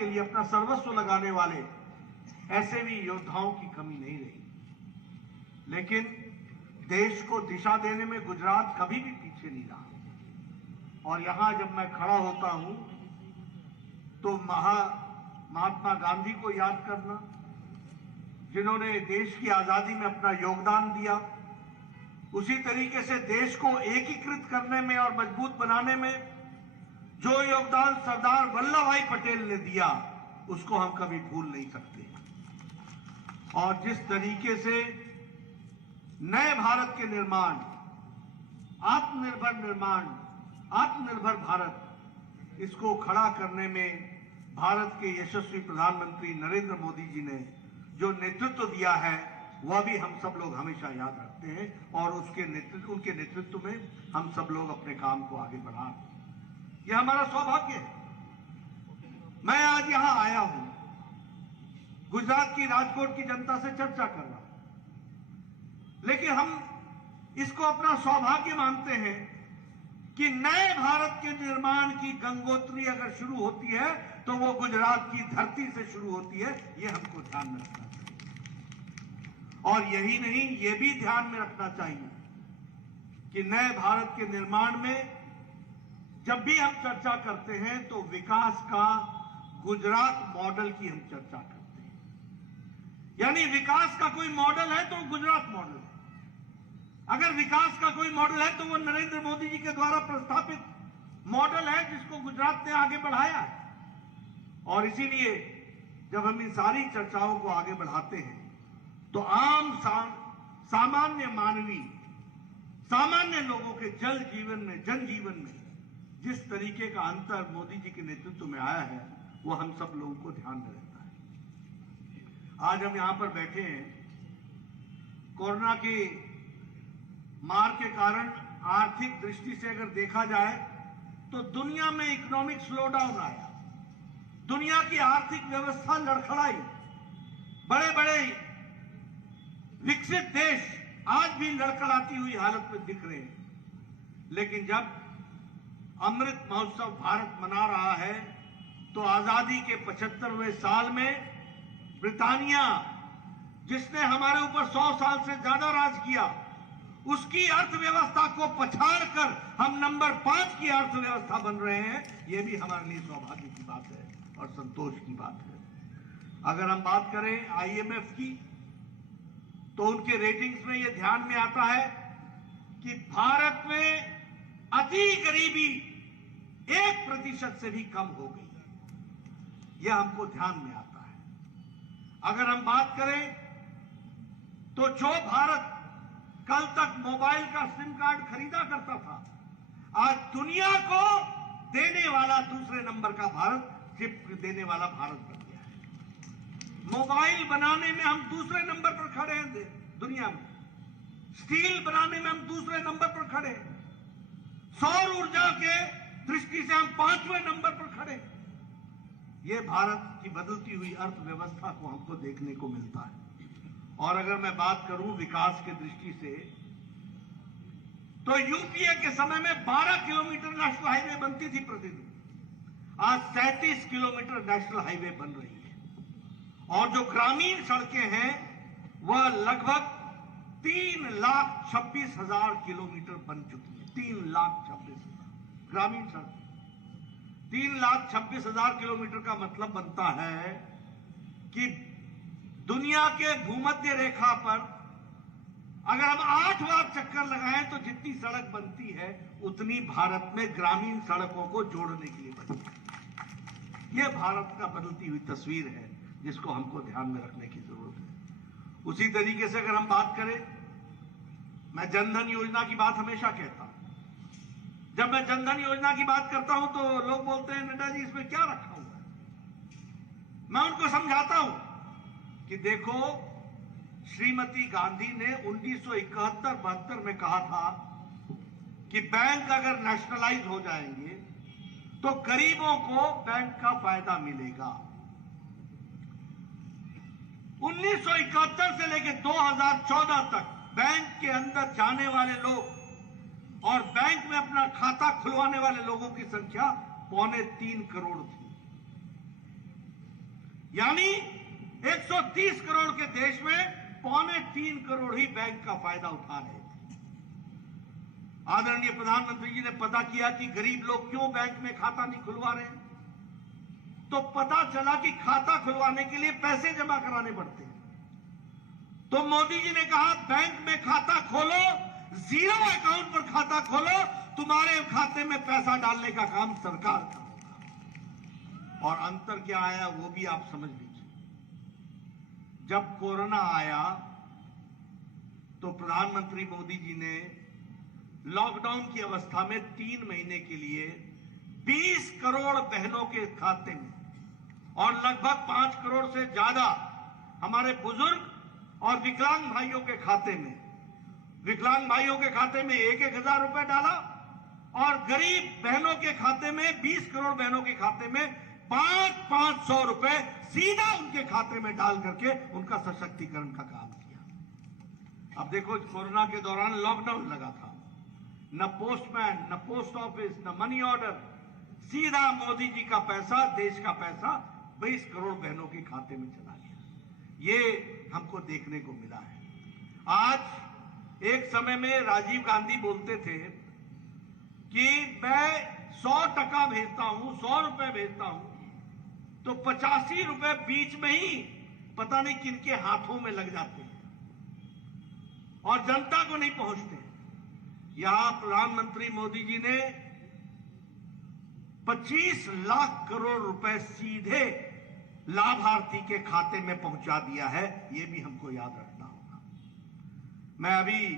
के लिए अपना सर्वस्व लगाने वाले ऐसे भी योद्धाओं की कमी नहीं रही। लेकिन देश को दिशा देने में गुजरात कभी भी पीछे नहीं रहा। और यहां जब मैं खड़ा होता हूं तो महात्मा गांधी को याद करना, जिन्होंने देश की आजादी में अपना योगदान दिया, उसी तरीके से देश को एकीकृत करने में और मजबूत बनाने में जो योगदान सरदार वल्लभ भाई पटेल ने दिया, उसको हम कभी भूल नहीं सकते। और जिस तरीके से नए भारत के निर्माण, आत्मनिर्भर भारत, इसको खड़ा करने में भारत के यशस्वी प्रधानमंत्री नरेंद्र मोदी जी ने जो नेतृत्व दिया है, वह भी हम सब लोग हमेशा याद रखते हैं। और उनके नेतृत्व में हम सब लोग अपने काम को आगे बढ़ा रहे हैं। यह हमारा सौभाग्य है। मैं आज यहां आया हूं, गुजरात की राजकोट की जनता से चर्चा कर रहा हूं, लेकिन हम इसको अपना सौभाग्य मानते हैं कि नए भारत के निर्माण की गंगोत्री अगर शुरू होती है तो वो गुजरात की धरती से शुरू होती है। ये हमको ध्यान में रखना चाहिए। और यही नहीं, ये भी ध्यान में रखना चाहिए कि नए भारत के निर्माण में जब भी हम चर्चा करते हैं तो विकास का गुजरात मॉडल की हम चर्चा करते हैं। यानी विकास का कोई मॉडल है तो गुजरात मॉडल है। अगर विकास का कोई मॉडल है तो वो नरेंद्र मोदी जी के द्वारा प्रस्तावित मॉडल है, जिसको गुजरात ने आगे बढ़ाया है। और इसीलिए जब हम इन सारी चर्चाओं को आगे बढ़ाते हैं तो सामान्य लोगों के जनजीवन में जिस तरीके का अंतर मोदी जी के नेतृत्व में आया है, वो हम सब लोगों को ध्यान में रहता है। आज हम यहां पर बैठे हैं, कोरोना की मार के कारण आर्थिक दृष्टि से अगर देखा जाए तो दुनिया में इकोनॉमिक स्लोडाउन आया, दुनिया की आर्थिक व्यवस्था लड़खड़ाई। बड़े बड़े विकसित देश आज भी लड़खड़ाती हुई हालत में दिख रहे हैं। लेकिन जब अमृत महोत्सव भारत मना रहा है तो आजादी के 75वें साल में ब्रिटानिया, जिसने हमारे ऊपर 100 साल से ज्यादा राज किया, उसकी अर्थव्यवस्था को पछाड़कर हम नंबर 5 की अर्थव्यवस्था बन रहे हैं। यह भी हमारे लिए सौभाग्य की बात है और संतोष की बात है। अगर हम बात करें आईएमएफ की, तो उनके रेटिंग्स में यह ध्यान में आता है कि भारत में अति गरीबी 1% से भी कम हो गई है। यह हमको ध्यान में आता है। अगर हम बात करें तो जो भारत कल तक मोबाइल का सिम कार्ड खरीदा करता था, आज दुनिया को देने वाला दूसरे नंबर का भारत, चिप देने वाला भारत बन गया है। मोबाइल बनाने में हम दूसरे नंबर पर खड़े हैं दुनिया में, स्टील बनाने में हम दूसरे नंबर पर खड़े हैं, सौर ऊर्जा के दृष्टि से हम 5वें नंबर पर खड़े हैं। यह भारत की बदलती हुई अर्थव्यवस्था को हमको देखने को मिलता है। और अगर मैं बात करूं विकास के दृष्टि से, तो यूपीए के समय में 12 किलोमीटर नेशनल हाईवे बनती थी प्रतिदिन, आज 37 किलोमीटर नेशनल हाईवे बन रही है। और जो ग्रामीण सड़कें हैं वह लगभग 3,26,000 किलोमीटर बन चुकी है। 3,26,000 ग्रामीण सड़कें। 3,26,000 किलोमीटर का मतलब बनता है कि दुनिया के भूमध्य रेखा पर अगर हम 8 बार चक्कर लगाएं तो जितनी सड़क बनती है उतनी भारत में ग्रामीण सड़कों को जोड़ने के लिए बनती है। यह भारत का बदलती हुई तस्वीर है जिसको हमको ध्यान में रखने की जरूरत है। उसी तरीके से अगर हम बात करें, मैं जनधन योजना की बात हमेशा कहता हूं। जब मैं जनधन योजना की बात करता हूं तो लोग बोलते हैं नड्डा जी इसमें क्या रखा हुआ है। मैं उनको समझाता हूं कि देखो, श्रीमती गांधी ने 1971-72 में कहा था कि बैंक अगर नेशनलाइज हो जाएंगे तो गरीबों को बैंक का फायदा मिलेगा। 1971 से लेकर 2014 तक बैंक के अंदर जाने वाले लोग और बैंक में अपना खाता खुलवाने वाले लोगों की संख्या 2.25 करोड़ थी। यानी 130 करोड़ के देश में 2.25 करोड़ ही बैंक का फायदा उठा रहे थे। आदरणीय प्रधानमंत्री जी ने पता किया कि गरीब लोग क्यों बैंक में खाता नहीं खुलवा रहे, तो पता चला कि खाता खुलवाने के लिए पैसे जमा कराने पड़ते हैं। तो मोदी जी ने कहा बैंक में खाता खोलो, जीरो अकाउंट पर खाता खोलो, तुम्हारे खाते में पैसा डालने का काम सरकार का होगा। और अंतर क्या आया वो भी आप समझ लीजिए। जब कोरोना आया तो प्रधानमंत्री मोदी जी ने लॉकडाउन की अवस्था में 3 महीने के लिए 20 करोड़ बहनों के खाते में और लगभग 5 करोड़ से ज्यादा हमारे बुजुर्ग और विकलांग भाइयों के खाते में, विकलांग भाइयों के खाते में 1-1 हजार रुपए डाला और गरीब बहनों के खाते में, 20 करोड़ बहनों के खाते में 500 रुपए सीधा उनके खाते में डाल करके उनका सशक्तिकरण का काम किया। अब देखो, कोरोना के दौरान लॉकडाउन लगा था, न पोस्टमैन, न पोस्ट ऑफिस, न मनी ऑर्डर, सीधा मोदी जी का पैसा, देश का पैसा 20 करोड़ बहनों के खाते में चला गया। ये हमको देखने को मिला है। आज एक समय में राजीव गांधी बोलते थे कि मैं 100% भेजता हूं, 100 रुपए भेजता हूं, तो 85 रुपए बीच में ही पता नहीं किनके हाथों में लग जाते हैं और जनता को नहीं पहुंचते। यहां प्रधानमंत्री मोदी जी ने 25 लाख करोड़ रुपए सीधे लाभार्थी के खाते में पहुंचा दिया है। यह भी हमको याद रखना होगा। मैं अभी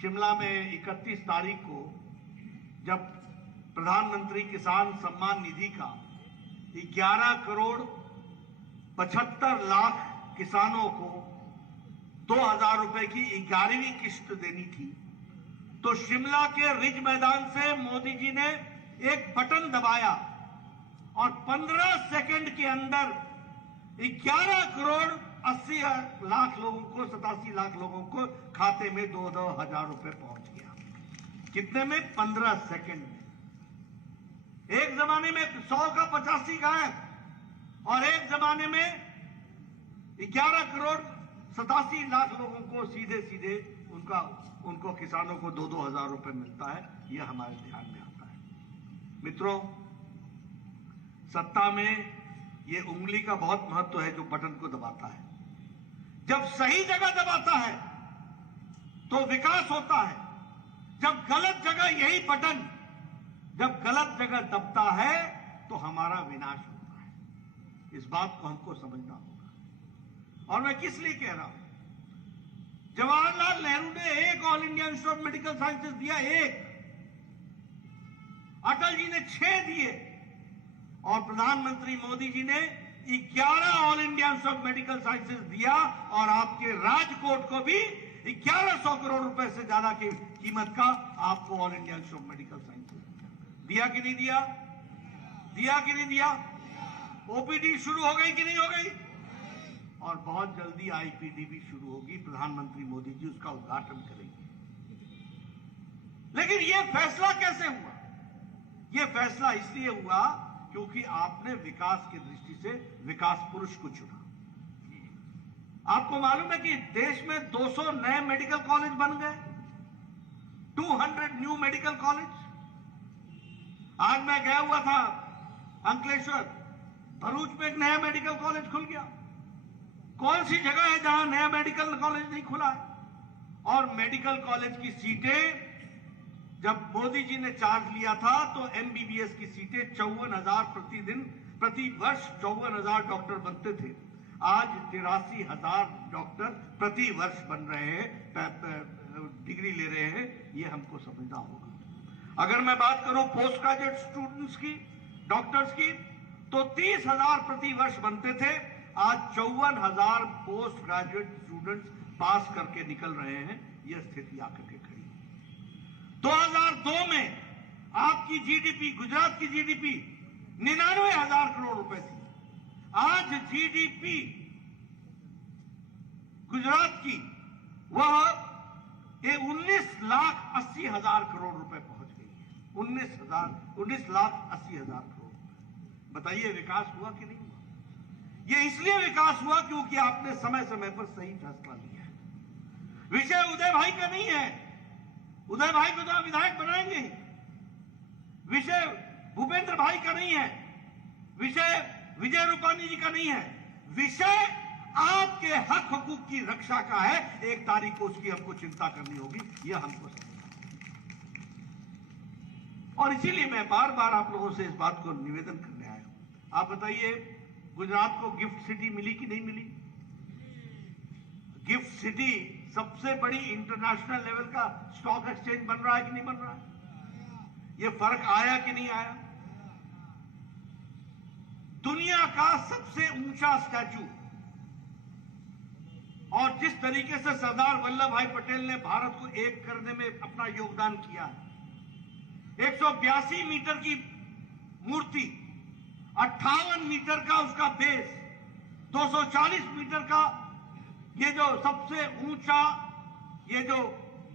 शिमला में 31 तारीख को जब प्रधानमंत्री किसान सम्मान निधि का 11 करोड़ 75 लाख किसानों को 2000 रुपए की 11वीं किस्त देनी थी, तो शिमला के रिज मैदान से मोदी जी ने एक बटन दबाया और 15 सेकंड के अंदर 11 करोड़ 80 लाख लोगों को, 87 लाख लोगों को खाते में 2-2 हजार रुपए पहुंच गया। कितने में? 15 सेकंड में। एक जमाने में 100 का 85 का है और एक जमाने में 11 करोड़ 87 लाख लोगों को सीधे सीधे उनको किसानों को 2-2 हजार रुपए मिलता है। यह हमारे ध्यान में आता है। मित्रों, सत्ता में यह उंगली का बहुत महत्व है जो बटन को दबाता है। जब सही जगह दबाता है तो विकास होता है। जब गलत जगह, यही बटन जब गलत जगह दबता है तो हमारा विनाश होता है। इस बात को हमको समझना होगा। और मैं किस लिए कह रहा हूं? जवाहरलाल नेहरू ने एक all India institute of medical sciences दिया, एक। अटल जी ने 6 दिए और प्रधानमंत्री मोदी जी ने 11 all India institute of medical sciences दिया और आपके राजकोट को भी 1100 करोड़ रुपए से ज्यादा की कीमत का आपको all India institute of medical sciences दिया कि नहीं दिया? दिया कि नहीं दिया? ओपीडी शुरू हो गई कि नहीं हो गई? और बहुत जल्दी आईपीडी भी शुरू होगी। प्रधानमंत्री मोदी जी उसका उद्घाटन करेंगे। लेकिन यह फैसला कैसे हुआ? यह फैसला इसलिए हुआ क्योंकि आपने विकास की दृष्टि से विकास पुरुष को चुना। आपको मालूम है कि देश में 200 नए मेडिकल कॉलेज बन गए, 200 न्यू मेडिकल कॉलेज। आज मैं गया हुआ था अंकलेश्वर, भरूच में एक नया मेडिकल कॉलेज खुल गया। कौन सी जगह है जहां नया मेडिकल कॉलेज नहीं खुला है? और मेडिकल कॉलेज की सीटें, जब मोदी जी ने चार्ज लिया था तो एमबीबीएस की सीटें 54,000 प्रति वर्ष 54,000 डॉक्टर बनते थे। आज 83,000 डॉक्टर प्रति वर्ष बन रहे हैं, डिग्री ले रहे हैं। यह हमको समझना होगा। अगर मैं बात करूं पोस्ट ग्रेजुएट स्टूडेंट्स की, डॉक्टर्स की, तो 30,000 प्रति वर्ष बनते थे। आज 54,000 पोस्ट ग्रेजुएट स्टूडेंट्स पास करके निकल रहे हैं। यह स्थिति आकर के खड़ी है। 2002 में आपकी जीडीपी, गुजरात की जीडीपी 99,000 करोड़ रुपए थी। आज जीडीपी गुजरात की वह 19,80,000 करोड़ रुपए पहुंच गई है। 19,80,000 करोड़। बताइए विकास हुआ कि नहीं हुआ? ये इसलिए विकास हुआ क्योंकि आपने समय समय पर सही फैसला लिया है। विषय उदय भाई का नहीं है, उदय भाई को तो आप विधायक बनाएंगे ही। विषय भूपेंद्र भाई का नहीं है, विषय विजय रूपाणी जी का नहीं है, विषय आपके हक हकूक की रक्षा का है। 1 तारीख को उसकी हमको चिंता करनी होगी, यह हमको समझना होगा। और इसीलिए मैं बार बार आप लोगों से इस बात को निवेदन करने आया हूं। आप बताइए, गुजरात को गिफ्ट सिटी मिली कि नहीं मिली? गिफ्ट सिटी सबसे बड़ी इंटरनेशनल लेवल का स्टॉक एक्सचेंज बन रहा है कि नहीं बन रहा है? यह फर्क आया कि नहीं आया? दुनिया का सबसे ऊंचा स्टैचू, और जिस तरीके से सरदार वल्लभ भाई पटेल ने भारत को एक करने में अपना योगदान किया है, 182 मीटर की मूर्ति, 58 मीटर का उसका बेस, 240 मीटर का ये जो सबसे ऊंचा ये जो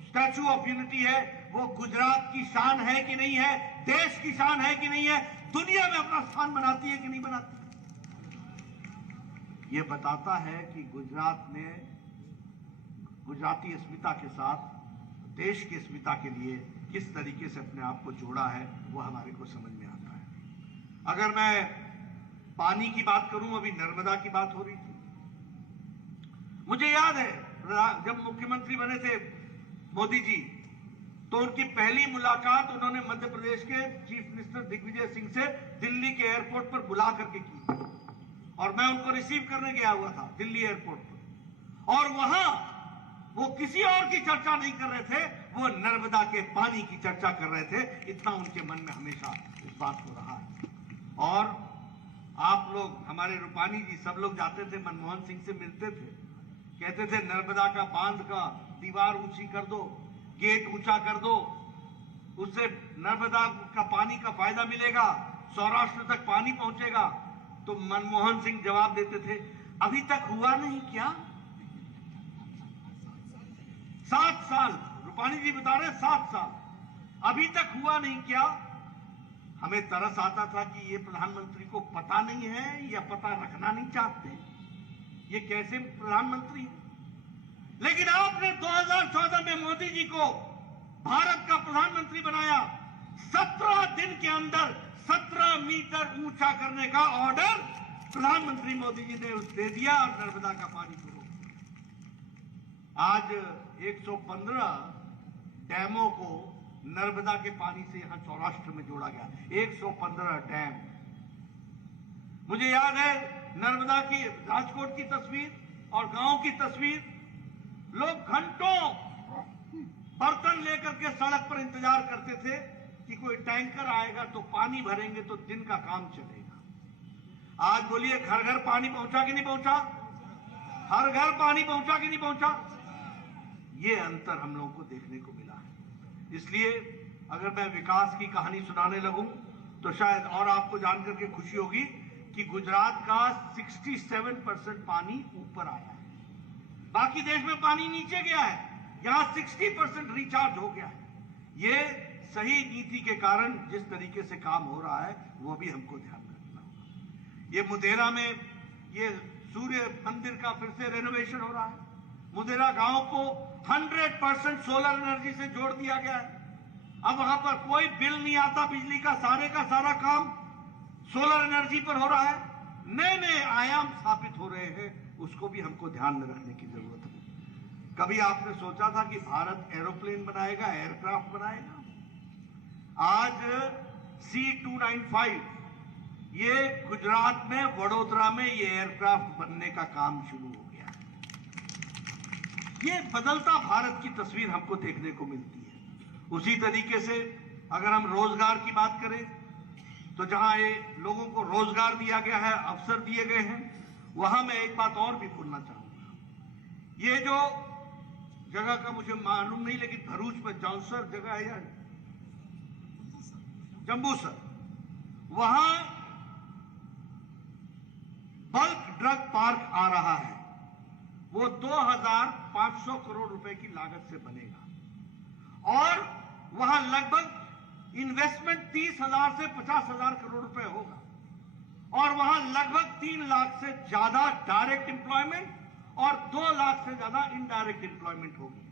स्टैचू ऑफ यूनिटी है, वो गुजरात की शान है कि नहीं है? देश की शान है कि नहीं है? दुनिया में अपना स्थान बनाती है कि नहीं बनाती? ये बताता है कि गुजरात ने गुजराती अस्मिता के साथ देश की अस्मिता के लिए किस तरीके से अपने आप को जोड़ा है, वो हमारे को समझ में आता है। अगर मैं पानी की बात करूं, अभी नर्मदा की बात हो रही थी, मुझे याद है जब मुख्यमंत्री बने थे मोदी जी, तो उनकी पहली मुलाकात उन्होंने मध्य प्रदेश के चीफ मिनिस्टर दिग्विजय सिंह से दिल्ली के एयरपोर्ट पर बुला करके की, और मैं उनको रिसीव करने गया हुआ था दिल्ली एयरपोर्ट पर। और वहां वो किसी और की चर्चा नहीं कर रहे थे, वो नर्मदा के पानी की चर्चा कर रहे थे। इतना उनके मन में हमेशा इस बात को रहा है। और आप लोग, हमारे रूपाणी जी, सब लोग जाते थे, मनमोहन सिंह से मिलते थे, कहते थे नर्मदा का बांध का दीवार ऊंची कर दो, गेट ऊंचा कर दो, उससे नर्मदा का पानी का फायदा मिलेगा, सौराष्ट्र तक पानी पहुंचेगा। तो मनमोहन सिंह जवाब देते थे, अभी तक हुआ नहीं क्या? 7 साल, रूपाणी जी बता रहे 7 साल, अभी तक हुआ नहीं क्या? हमें तरस आता था कि ये प्रधानमंत्री को पता नहीं है या पता रखना नहीं चाहते, ये कैसे प्रधानमंत्री है? लेकिन आपने 2014 में मोदी जी को भारत का प्रधानमंत्री बनाया, 17 दिन के अंदर 17 मीटर ऊंचा करने का ऑर्डर प्रधानमंत्री मोदी जी ने दे दिया और नर्मदा का पानी को रोक दिया। आज 115 डैमों को नर्मदा के पानी से यहां सौराष्ट्र में जोड़ा गया, 115 डैम। मुझे याद है नर्मदा की राजकोट की तस्वीर और गांव की तस्वीर, लोग घंटों बर्तन लेकर के सड़क पर इंतजार करते थे कि कोई टैंकर आएगा तो पानी भरेंगे तो दिन का काम चलेगा। आज बोलिए, घर घर पानी पहुंचा कि नहीं पहुंचा? हर घर पानी पहुंचा कि नहीं पहुंचा? ये अंतर हम लोगों को देखने को मिला है। इसलिए अगर मैं विकास की कहानी सुनाने लगूं तो शायद और आपको जानकर के खुशी होगी कि गुजरात का 67% पानी ऊपर आया है, बाकी देश में पानी नीचे गया है, यहां 60% रिचार्ज हो गया है। ये सही नीति के कारण जिस तरीके से काम हो रहा है, वो भी हमको ध्यान रखना होगा। ये मुदेरा में ये सूर्य मंदिर का फिर से रेनोवेशन हो रहा है। मुदेरा गांव को 100% सोलर एनर्जी से जोड़ दिया गया है। अब वहां पर कोई बिल नहीं आता, बिजली का सारा काम सोलर एनर्जी पर हो रहा है। नए नए आयाम स्थापित हो रहे हैं, उसको भी हमको ध्यान में रखने की जरूरत है। कभी आपने सोचा था कि भारत एरोप्लेन बनाएगा, एयरक्राफ्ट बनाएगा? आज C295 ये गुजरात में वडोदरा में ये एयरक्राफ्ट बनने का काम शुरू हो गया है। ये बदलता भारत की तस्वीर हमको देखने को मिलती है। उसी तरीके से अगर हम रोजगार की बात करें तो जहां ये लोगों को रोजगार दिया गया है, अवसर दिए गए हैं, वहां मैं एक बात और भी बोलना चाहूंगा। ये जो जगह का मुझे मालूम नहीं, लेकिन भरूच में जौनसर जगह है या जंबूसर, वहां बल्क ड्रग पार्क आ रहा है। वो 2500 करोड़ रुपए की लागत से बनेगा और वहां लगभग इन्वेस्टमेंट 30,000 से 50,000 करोड़ रुपए होगा। और वहां लगभग 3 लाख से ज्यादा डायरेक्ट एम्प्लॉयमेंट और 2 लाख से ज्यादा इनडायरेक्ट एम्प्लॉयमेंट होगी।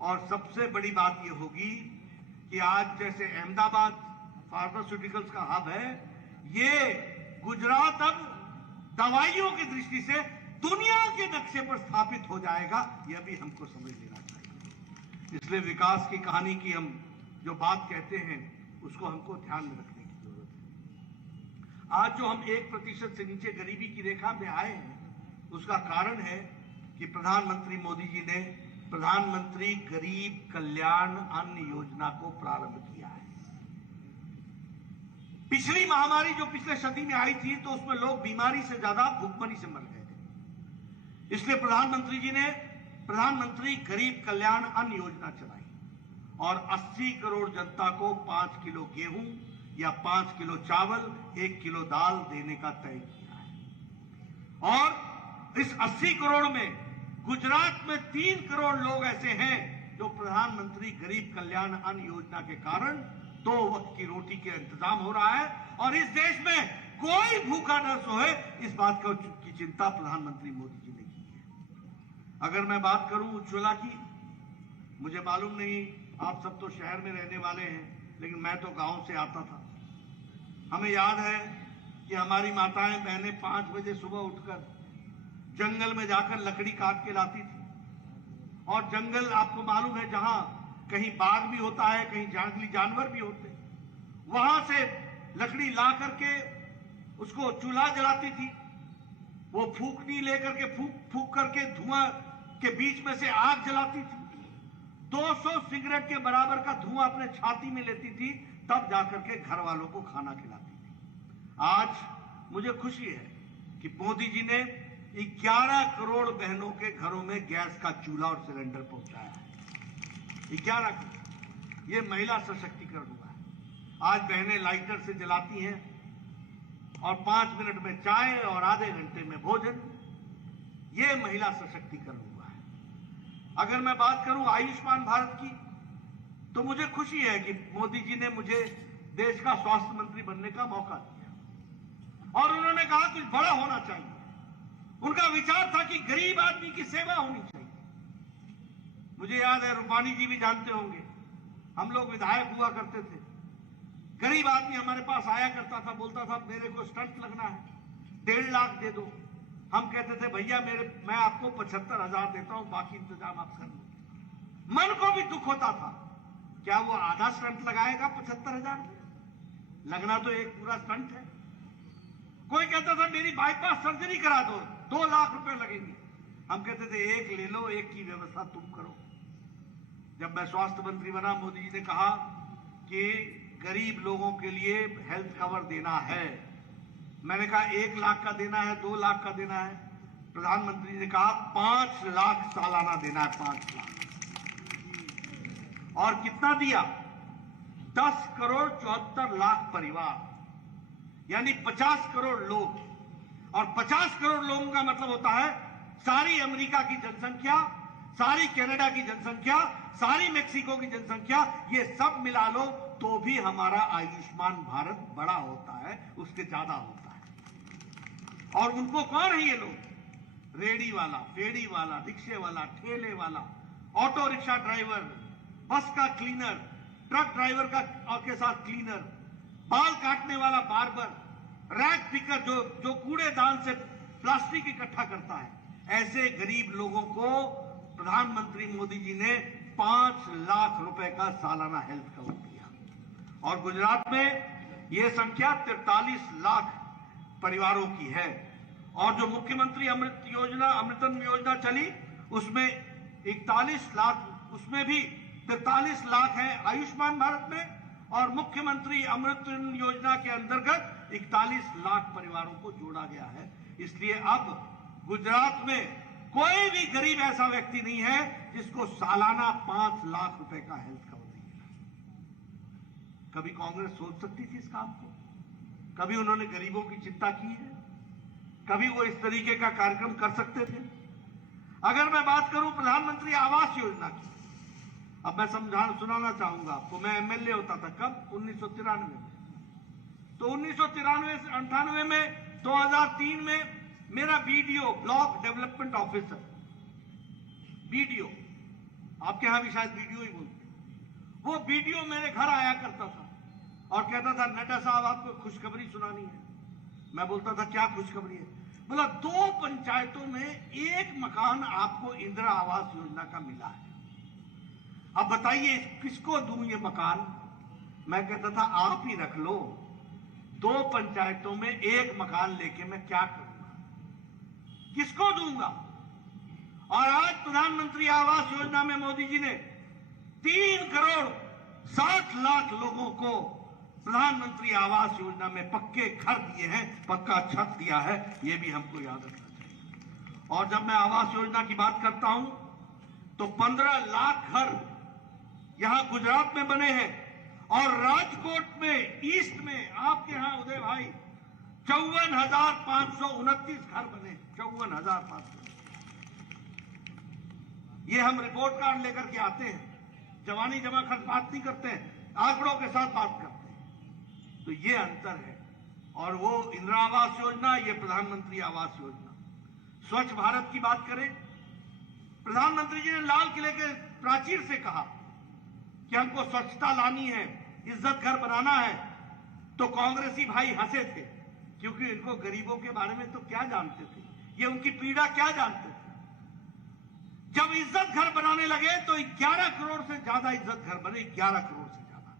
और सबसे बड़ी बात यह होगी कि आज जैसे अहमदाबाद फार्मास्यूटिकल्स का हब है, ये गुजरात अब दवाइयों की दृष्टि से दुनिया के नक्शे पर स्थापित हो जाएगा। यह भी हमको समझ लेना चाहिए। इसलिए विकास की कहानी की हम जो बात कहते हैं उसको हमको ध्यान में रखने की जरूरत है। आज जो हम 1% से नीचे गरीबी की रेखा में आए हैं, उसका कारण है कि प्रधानमंत्री मोदी जी ने प्रधानमंत्री गरीब कल्याण अन्न योजना को प्रारंभ किया है। पिछली महामारी जो पिछले सदी में आई थी, तो उसमें लोग बीमारी से ज्यादा भूखमरी से मर गए थे। इसलिए प्रधानमंत्री जी ने प्रधानमंत्री गरीब कल्याण अन्न योजना चलाई और 80 करोड़ जनता को 5 किलो गेहूं या 5 किलो चावल, 1 किलो दाल देने का तय किया है। और इस 80 करोड़ में गुजरात में 3 करोड़ लोग ऐसे हैं जो प्रधानमंत्री गरीब कल्याण अन्न योजना के कारण 2 वक्त की रोटी के इंतजाम हो रहा है। और इस देश में कोई भूखा न सोए, इस बात की चिंता प्रधानमंत्री मोदी जी ने की है। अगर मैं बात करूं उज्ज्वला की, मुझे मालूम नहीं, आप सब तो शहर में रहने वाले हैं, लेकिन मैं तो गांव से आता था। हमें याद है कि हमारी माताएं बहनें 5 बजे सुबह उठकर जंगल में जाकर लकड़ी काट के लाती थी। और जंगल आपको मालूम है, जहां कहीं बाघ भी होता है, कहीं जंगली जानवर भी होते हैं, वहां से लकड़ी ला करके उसको चूल्हा जलाती थी। वो फूकनी लेकर के फूक करके धुआं के बीच में से आग जलाती थी। 200 सिगरेट के बराबर का धुआं अपने छाती में लेती थी, तब जाकर के घर वालों को खाना खिलाती थी। आज मुझे खुशी है कि मोदी जी ने 11 करोड़ बहनों के घरों में गैस का चूल्हा और सिलेंडर पहुंचाया है। 11 करोड़। ये महिला सशक्तिकरण हुआ है। आज बहनें लाइटर से जलाती हैं और 5 मिनट में चाय और आधे घंटे में भोजन। ये महिला सशक्तिकरण हुआ है। अगर मैं बात करूं आयुष्मान भारत की, तो मुझे खुशी है कि मोदी जी ने मुझे देश का स्वास्थ्य मंत्री बनने का मौका दिया और उन्होंने कहा कुछ बड़ा होना चाहिए। उनका विचार था कि गरीब आदमी की सेवा होनी चाहिए। मुझे याद है, रूपानी जी भी जानते होंगे, हम लोग विधायक हुआ करते थे। गरीब आदमी हमारे पास आया करता था, बोलता था मेरे को स्टंट लगना है, 1.5 लाख दे दो। हम कहते थे भैया मैं आपको 75,000 देता हूं, बाकी इंतजाम आप कर लो। मन को भी दुख होता था, क्या वो आधा स्टंट लगाएगा 75,000 में? लगना तो एक पूरा स्टंट है। कोई कहता था मेरी बाईपास सर्जरी करा दो, 2 लाख रुपए लगेंगे। हम कहते थे एक ले लो, एक की व्यवस्था तुम करो। जब मैं स्वास्थ्य मंत्री बना, मोदी जी ने कहा कि गरीब लोगों के लिए हेल्थ कवर देना है। मैंने कहा 1 लाख का देना है, 2 लाख का देना है? प्रधानमंत्री ने कहा 5 लाख सालाना देना है, 5 लाख। और कितना दिया? 10 करोड़ 74 लाख परिवार, यानी 50 करोड़ लोग। और 50 करोड़ लोगों का मतलब होता है सारी अमेरिका की जनसंख्या, सारी कनाडा की जनसंख्या, सारी मेक्सिको की जनसंख्या, ये सब मिला लो तो भी हमारा आयुष्मान भारत बड़ा होता है, उससे ज्यादा होता है। और उनको कौन है ये लोग? रेडी वाला, फेडी वाला, रिक्शे वाला, ठेले वाला, ऑटो रिक्शा ड्राइवर, बस का क्लीनर, ट्रक ड्राइवर का के साथ क्लीनर, बाल काटने वाला बार्बर, रैक पिकर जो कूड़ेदान से प्लास्टिक इकट्ठा करता है। ऐसे गरीब लोगों को प्रधानमंत्री मोदी जी ने 5 लाख रुपए का सालाना हेल्थ कवर दिया। और गुजरात में यह संख्या 43 लाख परिवारों की है। और जो मुख्यमंत्री अमृतम योजना चली, उसमें 41 लाख, उसमें भी 43 लाख है आयुष्मान भारत में, और मुख्यमंत्री अमृतम योजना के अंतर्गत 41 लाख परिवारों को जोड़ा गया है। इसलिए अब गुजरात में कोई भी गरीब ऐसा व्यक्ति नहीं है जिसको सालाना 5 लाख रुपए का हेल्थ कवर नहीं मिला। कभी कांग्रेस सोच सकती थी इस काम को? कभी उन्होंने गरीबों की चिंता की है? कभी वो इस तरीके का कार्यक्रम कर सकते थे? अगर मैं बात करूं प्रधानमंत्री आवास योजना की, अब मैं सुनाना चाहूंगा आपको। मैं एमएलए होता था, कब? 1993 में। तो 1993 से 98 में 2003 में मेरा BDO, block development officer, BDO, आपके यहां भी शायद बीडीओ ही बोलते हैं, वो बीडीओ मेरे घर आया करता था और कहता था नड्डा साहब आपको खुशखबरी सुनानी है। मैं बोलता था क्या खुशखबरी है? बोला 2 पंचायतों में एक मकान आपको इंदिरा आवास योजना का मिला है, अब बताइए किसको दूं ये मकान? मैं कहता था आप ही रख लो, 2 पंचायतों में एक मकान लेके मैं क्या करूंगा, किसको दूंगा? और आज प्रधानमंत्री आवास योजना में मोदी जी ने 3 करोड़ 60 लाख लोगों को प्रधानमंत्री आवास योजना में पक्के घर दिए हैं, पक्का छत दिया है, ये भी हमको याद रखना चाहिए। और जब मैं आवास योजना की बात करता हूं तो 15 लाख घर यहां गुजरात में बने हैं और राजकोट में, ईस्ट में, आपके यहां उदय भाई 54,529 घर बने, 54,500। ये हम रिपोर्ट कार्ड लेकर के आते हैं, जवानी जमा खर्च बात नहीं करते हैं, आंकड़ों के साथ बात करते हैं। तो ये अंतर है। और वो इंदिरा आवास योजना, ये प्रधानमंत्री आवास योजना। स्वच्छ भारत की बात करें, प्रधानमंत्री जी ने लाल किले के प्राचीर से कहा कि हमको स्वच्छता लानी है, इज्जत घर बनाना है, तो कांग्रेसी भाई हंसे थे, क्योंकि इनको गरीबों के बारे में तो क्या जानते थे, ये उनकी पीड़ा क्या जानते थे। जब इज्जत घर बनाने लगे तो 11 करोड़ से ज्यादा इज्जत घर बने, 11 करोड़ से ज्यादा।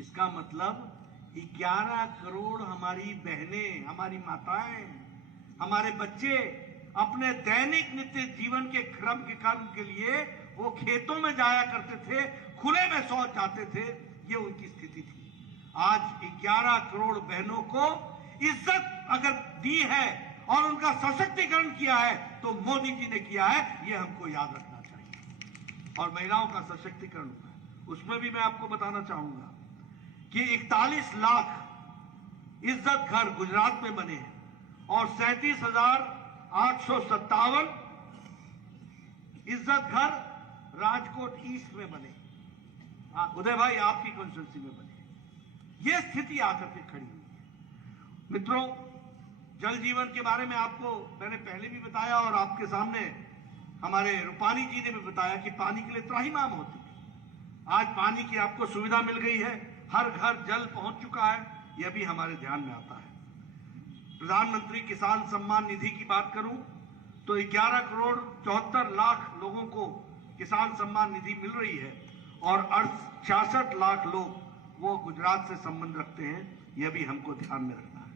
इसका मतलब 11 करोड़ हमारी बहनें, हमारी माताएं, हमारे बच्चे अपने दैनिक नित्य जीवन के क्रम के लिए वो खेतों में जाया करते थे, खुले में शौच जाते थे, ये उनकी स्थिति थी। आज 11 करोड़ बहनों को इज्जत अगर दी है और उनका सशक्तिकरण किया है तो मोदी जी ने किया है, ये हमको याद रखना चाहिए। और महिलाओं का सशक्तिकरण हुआ है, उसमें भी मैं आपको बताना चाहूंगा कि 41 लाख इज्जत घर गुजरात में बने हैं और 37,857 इज्जत घर राजकोट ईस्ट में बने। उदय भाई आपकी कॉन्स्टिट्यूंसी में बने। ये स्थिति आकर के खड़ी हुई है। मित्रों, जल जीवन के बारे में आपको मैंने पहले भी बताया और आपके सामने हमारे रूपानी जी ने भी बताया कि पानी के लिए त्राहिमाम होती है। आज पानी की आपको सुविधा मिल गई है, हर घर जल पहुंच चुका है, यह भी हमारे ध्यान में आता है। प्रधानमंत्री किसान सम्मान निधि की बात करूं तो 11 करोड़ 74 लाख लोगों को किसान सम्मान निधि मिल रही है और 66 लाख लोग वो गुजरात से संबंध रखते हैं, यह भी हमको ध्यान में रखना है।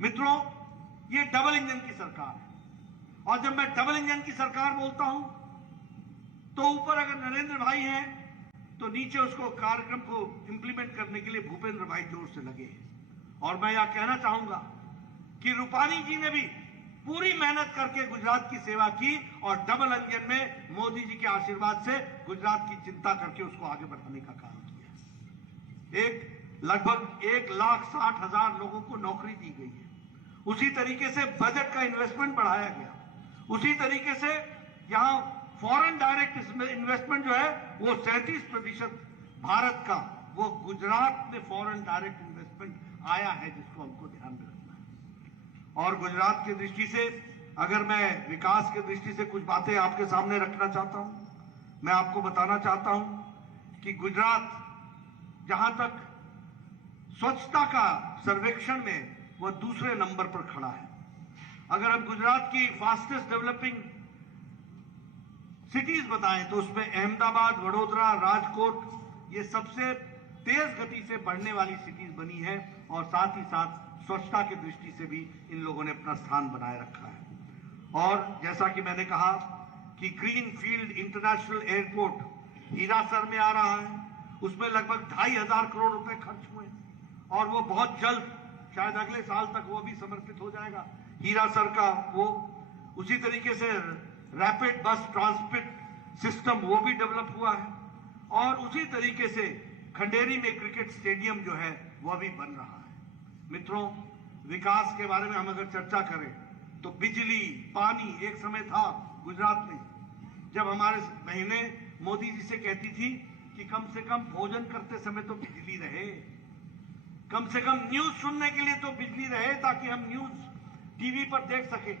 मित्रों, ये डबल इंजन की सरकार है और जब मैं डबल इंजन की सरकार बोलता हूं तो ऊपर अगर नरेंद्र भाई हैं तो नीचे उसको कार्यक्रम को इंप्लीमेंट करने के लिए भूपेंद्र भाई जोर से लगे हैं। और मैं यह कहना चाहूंगा कि रूपानी जी ने भी पूरी मेहनत करके गुजरात की सेवा की और डबल इंजन में मोदी जी के आशीर्वाद से गुजरात की चिंता करके उसको आगे बढ़ाने का काम किया। लगभग 1,60,000 लोगों को नौकरी दी गई है। उसी तरीके से बजट का इन्वेस्टमेंट बढ़ाया गया। उसी तरीके से यहां फॉरेन डायरेक्ट इन्वेस्टमेंट जो है वो 37% भारत का, वो गुजरात में फॉरेन डायरेक्ट इन्वेस्टमेंट आया है, जिसको हमको ध्यान में रखना है। और गुजरात की दृष्टि से अगर मैं विकास की दृष्टि से कुछ बातें आपके सामने रखना चाहता हूं, मैं आपको बताना चाहता हूं कि गुजरात जहां तक स्वच्छता का सर्वेक्षण में वह दूसरे नंबर पर खड़ा है। अगर हम गुजरात की फास्टेस्ट डेवलपिंग सिटीज बताएं तो उसमें अहमदाबाद, वडोदरा, राजकोट ये सबसे तेज गति से बढ़ने वाली सिटीज बनी है और साथ ही साथ स्वच्छता की दृष्टि से भी इन लोगों ने अपना स्थान बनाए रखा है। और जैसा कि मैंने कहा कि green field international airport Hirasar में आ रहा है, उसमें लगभग 2,500 करोड़ रुपए खर्च हुए और वो बहुत जल्द, शायद अगले साल तक वो भी समर्पित हो जाएगा हीरासर का। वो उसी तरीके से रैपिड बस ट्रांसपोर्ट सिस्टम वो भी डेवलप हुआ है और उसी तरीके से खंडेरी में क्रिकेट स्टेडियम जो है वह भी बन रहा है। मित्रों, विकास के बारे में हम अगर चर्चा करें तो बिजली, पानी, एक समय था गुजरात में जब हमारे बहनें मोदी जी से कहती थी कि कम से कम भोजन करते समय तो बिजली रहे, कम से कम न्यूज सुनने के लिए तो बिजली रहे ताकि हम न्यूज टीवी पर देख सके।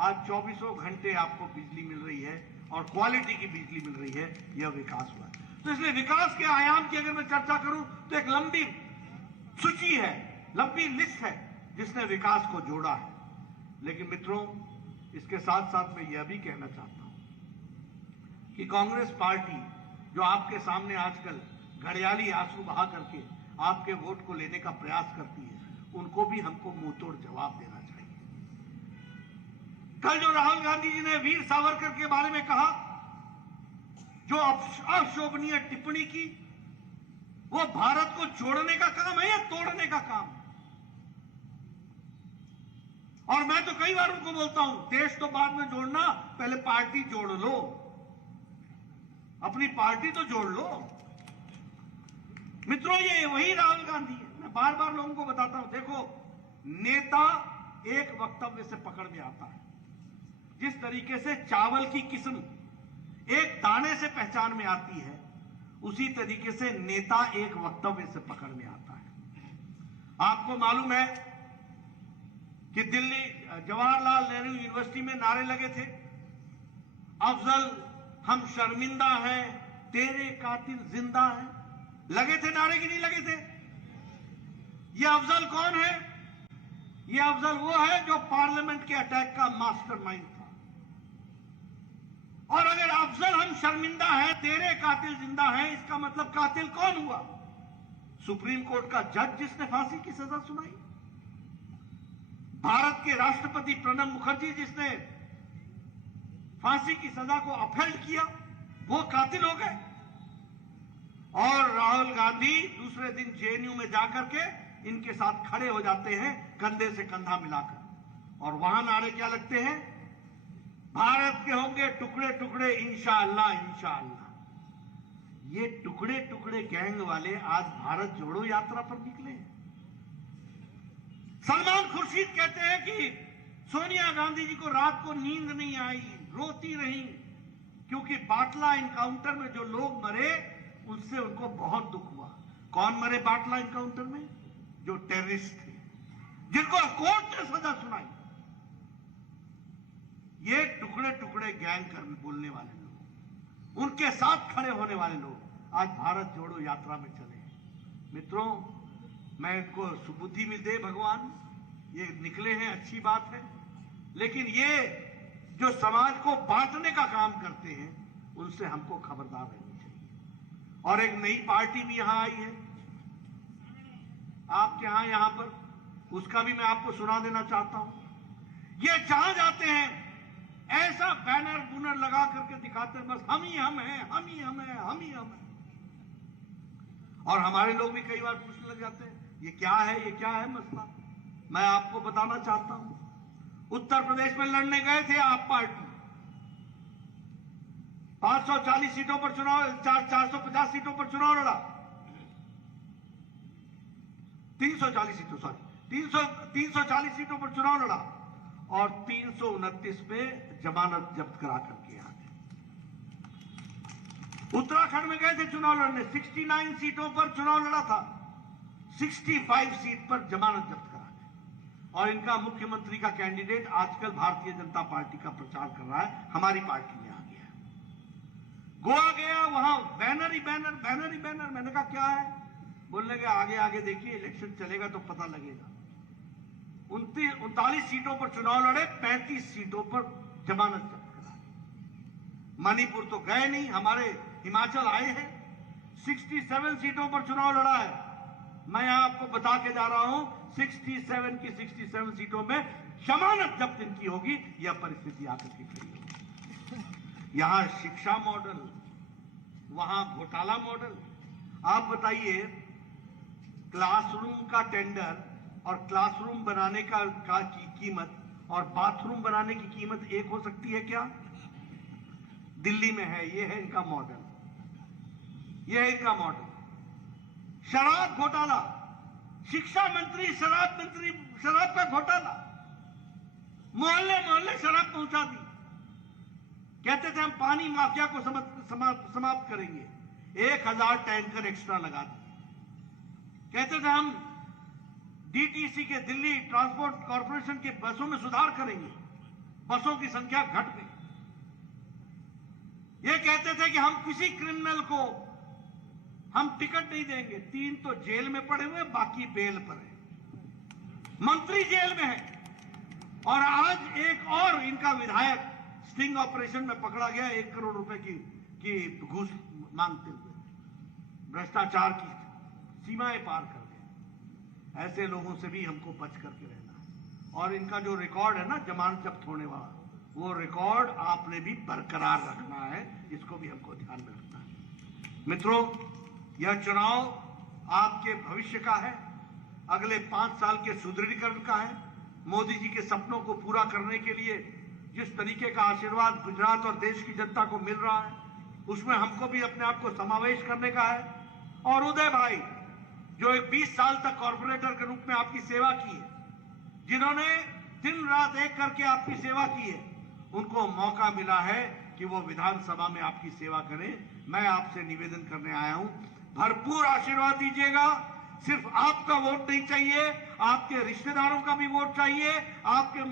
आज 24 घंटे आपको बिजली मिल रही है और क्वालिटी की बिजली मिल रही है। यह विकास हुआ। तो इसलिए विकास के आयाम की अगर मैं चर्चा करूं तो एक लंबी सूची है, लंबी लिस्ट है जिसने विकास को जोड़ा है। लेकिन मित्रों, इसके साथ साथ मैं यह भी कहना चाहता हूं कि कांग्रेस पार्टी जो आपके सामने आजकल घड़ियाली आंसू बहा करके आपके वोट को लेने का प्रयास करती है, उनको भी हमको मुंहतोड़ जवाब देना चाहिए। कल जो राहुल गांधी जी ने वीर सावरकर के बारे में कहा, जो अशोभनीय टिप्पणी की, वो भारत को जोड़ने का काम है या तोड़ने का काम है? और मैं तो कई बार उनको बोलता हूं, देश तो बाद में जोड़ना, पहले पार्टी जोड़ लो, अपनी पार्टी तो जोड़ लो। मित्रों, ये वही राहुल गांधी है। मैं बार बार लोगों को बताता हूं, देखो, नेता एक वक्तव्य से पकड़ में आता है। जिस तरीके से चावल की किस्म एक दाने से पहचान में आती है, उसी तरीके से नेता एक वक्तव्य से पकड़ में आता है। आपको मालूम है कि दिल्ली जवाहरलाल नेहरू यूनिवर्सिटी में नारे लगे थे, अफजल हम शर्मिंदा हैं, तेरे कातिल जिंदा हैं। लगे थे नारे कि नहीं लगे थे? ये अफजल कौन है? ये अफजल वो है जो पार्लियामेंट के अटैक का मास्टरमाइंड था। और अगर अफजल हम शर्मिंदा है, तेरे कातिल जिंदा है, इसका मतलब कातिल कौन हुआ? सुप्रीम कोर्ट का जज जिसने फांसी की सजा सुनाई, भारत के राष्ट्रपति प्रणब मुखर्जी जिसने फांसी की सजा को अपहेल्ड किया, वो कातिल हो गए। और राहुल गांधी दूसरे दिन जेएनयू में जाकर के इनके साथ खड़े हो जाते हैं, कंधे से कंधा मिलाकर, और वहां नारे क्या लगते हैं? भारत के होंगे टुकड़े टुकड़े इंशाअल्लाह इंशाअल्लाह। ये टुकड़े टुकड़े गैंग वाले आज भारत जोड़ो यात्रा पर निकले हैं। सलमान खुर्शीद कहते हैं कि सोनिया गांधी जी को रात को नींद नहीं आई, रोती रही, क्योंकि बाटला इनकाउंटर में जो लोग मरे उससे उनको बहुत दुख हुआ। कौन मरे बाटला इनकाउंटर में? जो टेररिस्ट थे, जिनको कोर्ट ने सजा सुनाई। ये टुकड़े टुकड़े गैंग कर बोलने वाले लोग, उनके साथ खड़े होने वाले लोग आज भारत जोड़ो यात्रा में चले। मित्रों, मैं इनको सुबुद्धि में दे भगवान, ये निकले हैं, अच्छी बात है, लेकिन ये जो समाज को बांटने का काम करते हैं, उनसे हमको खबरदार रहनी चाहिए। और एक नई पार्टी भी यहां आई है आपके यहां पर, उसका भी मैं आपको सुना देना चाहता हूं। ये जहां जाते हैं ऐसा बैनर बुनर लगा करके दिखाते हैं, बस हम ही हम हैं, हम ही हम हैं, हम ही हम हैं। और हमारे लोग भी कई बार पूछने लग जाते हैं, ये क्या है, ये क्या है मसला? मैं आपको बताना चाहता हूं, उत्तर प्रदेश में लड़ने गए थे आप पार्टी, 540 सीटों पर चुनाव, 450 सीटों पर चुनाव लड़ा, 340 सीटों, सॉरी 340 सीटों पर चुनाव लड़ा, और 329 पे जमानत जब्त करा करके आ गए। उत्तराखंड में गए थे चुनाव लड़ने, 69 सीटों पर चुनाव लड़ा था, 65 सीट पर जमानत जब्त करा गए। और इनका मुख्यमंत्री का कैंडिडेट आजकल भारतीय जनता पार्टी का प्रचार कर रहा है, हमारी पार्टी में आ गया। गोवा गया, वहां बैनर ही बैनर, बैनर ही बैनर। मैंने कहा क्या है? बोलने के आगे आगे देखिए, इलेक्शन चलेगा तो पता लगेगा। 39 सीटों पर चुनाव लड़े, 35 सीटों पर जमानत जब्त करा। मणिपुर तो गए नहीं, हमारे हिमाचल आए हैं, 67 सीटों पर चुनाव लड़ा है। मैं यहां आपको बता के जा रहा हूं, 67 की 67 सीटों में जमानत जब्त इनकी होगी, यह परिस्थिति आकर के खड़ी होगी। यहां शिक्षा मॉडल, वहां घोटाला मॉडल। आप बताइए, क्लासरूम का टेंडर और क्लासरूम बनाने का की कीमत और बाथरूम बनाने की कीमत एक हो सकती है क्या? दिल्ली में है, ये है इनका मॉडल, ये है इनका मॉडल। शराब घोटाला, शिक्षा मंत्री शराब का घोटाला, मोहल्ले मोहल्ले शराब पहुंचा दी। कहते थे हम पानी माफिया को समाप्त करेंगे, 1000 टैंकर एक्स्ट्रा लगा दिए। कहते थे हम डीटीसी के दिल्ली ट्रांसपोर्ट कॉरपोरेशन के बसों में सुधार करेंगे। बसों की संख्या घट गई। ये कहते थे कि हम किसी क्रिमिनल को हम टिकट नहीं देंगे। 3 तो जेल में पड़े हुए, बाकी बेल पर है। मंत्री जेल में है। और आज एक और इनका विधायक स्टिंग ऑपरेशन में पकड़ा गया 1 करोड़ रुपए की घूस मांगते हुए। भ्रष्टाचार की सीमाएं पार कर गए। ऐसे लोगों से भी हमको बच करके रहना है। और इनका जो रिकॉर्ड है ना जमानत जब्त होने वाला, वो रिकॉर्ड आपने भी बरकरार रखना है। इसको भी हमको ध्यान में रखना है। मित्रों, यह चुनाव आपके भविष्य का है, अगले 5 साल के सुदृढ़ीकरण का है। मोदी जी के सपनों को पूरा करने के लिए जिस तरीके का आशीर्वाद गुजरात और देश की जनता को मिल रहा है, उसमें हमको भी अपने आप को समावेश करने का है। और उदय भाई, जो एक 20 साल तक कॉर्पोरेटर के रूप में आपकी सेवा की है, जिन्होंने दिन रात एक करके आपकी सेवा की है, उनको मौका मिला है कि वो विधानसभा में आपकी सेवा करें। मैं आपसे निवेदन करने आया हूं, भरपूर आशीर्वाद दीजिएगा। सिर्फ आपका वोट नहीं चाहिए, आपके रिश्तेदारों का भी वोट चाहिए, आपके